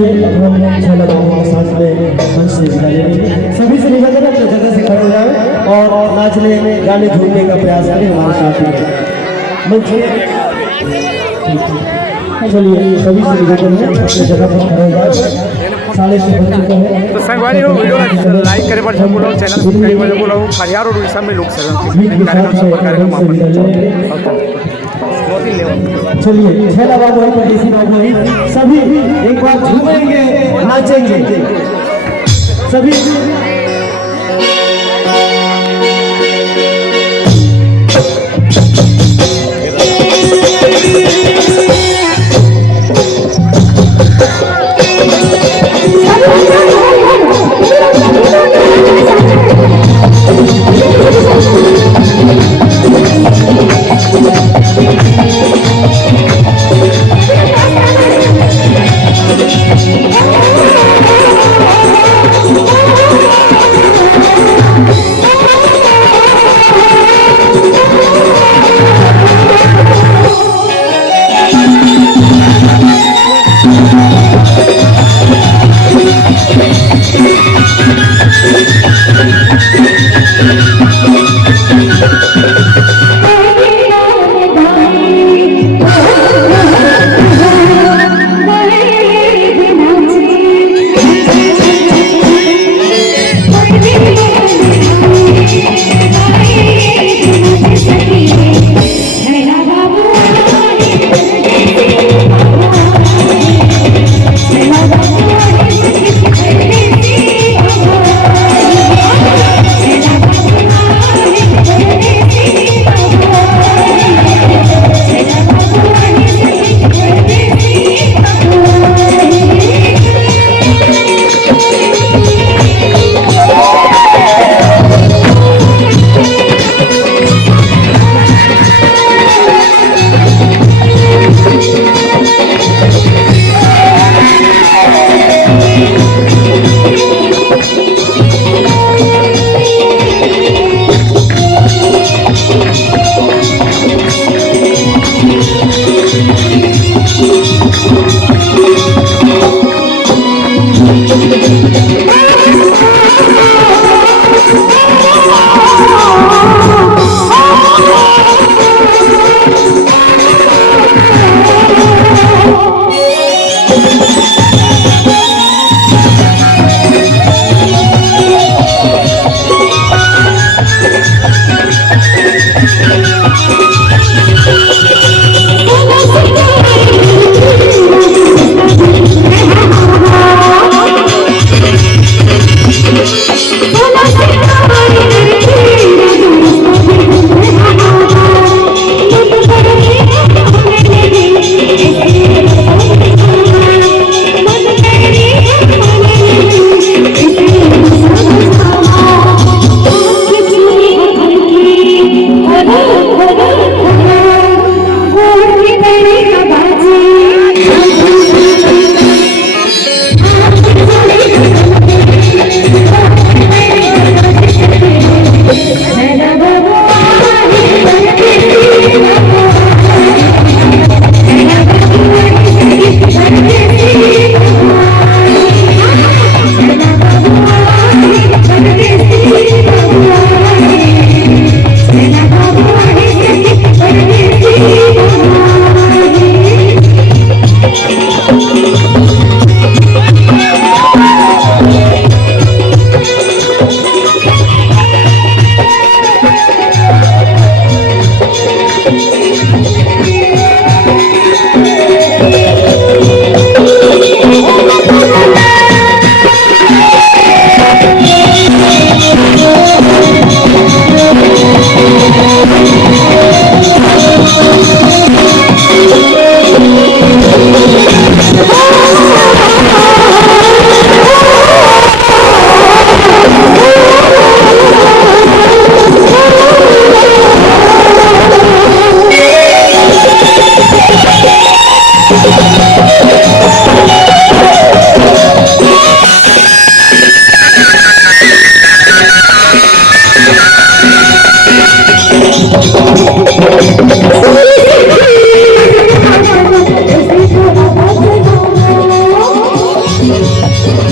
चलिए अब हम छैला बाबू के साथ में मंच से विदा ले लेंगे। सभी से निवेदन है अपनी जगह से खड़े हो जाए और नाचने गाने झूमने का प्रयास करें हमारे साथ में मंच। चलिए सभी से निवेदन है अपनी जगह पर खड़े हो जाए। साढ़े से बज चुका है तो संगवारी हो वीडियो लाइक करे पर सब लोग चैनल सब्सक्राइब करे बोलो खरियार और उड़ीसा में लोग सरगम कार्यक्रम सब कार्यक्रम आप चलिए छैला बाबू है परदेसी बाबू है सभी एक बार झूमेंगे नाचेंगे सभी। Thank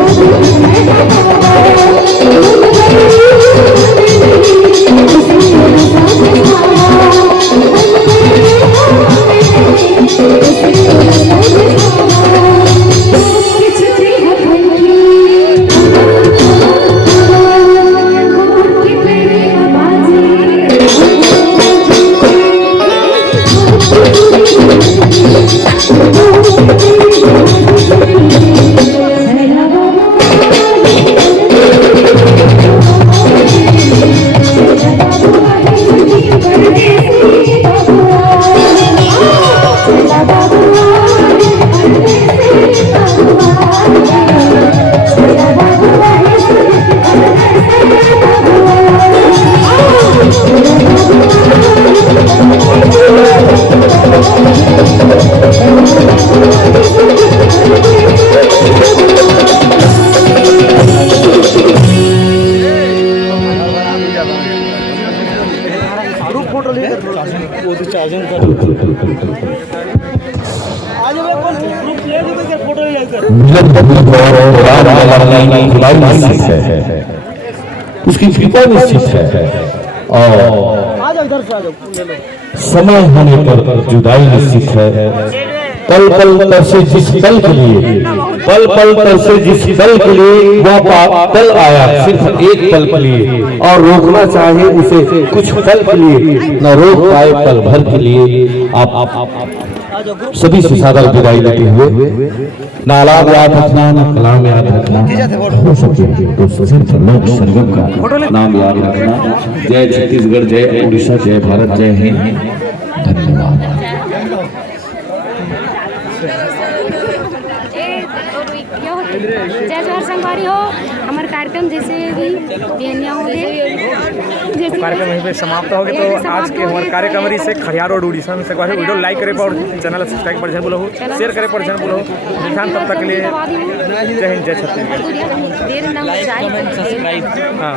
you. उसकी कृपा निश्चित है और समय होने पर जुदाई निश्चित है। पल पल तरसे जिस कल के लिए, पल पल तरसे जिस कल के लिए वह कल आया सिर्फ एक पल के लिए, और रोकना चाहे उसे कुछ पल के लिए न रोक पाए पल भर के लिए। आप सभी से सादा विदाई लेते हुए ना आलाप याद रखना, ना कलाम याद रखना, हो सके तो सिर्फ लोक सरगम का नाम याद रखना। जय छत्तीसगढ़, जय उड़ीसा, जय भारत, जय हिंद। धन्यवाद। जय जोहर संगवारी हो। हमारे कार्यक्रम जैसे भी हो गए, कार्यक्रम यहीं पे समाप्त हो गए। तो आज के हमारे कार्यक्रम से खरियार और उड़ीसा में से वीडियो लाइक करे और चैनल सब्सक्राइब कर बोलो, शेयर करे पर जन बोलो। ध्यान तब तक के लिए जय हिंद, जय छत्तीसगढ़। देर ना हो जाए। हाँ।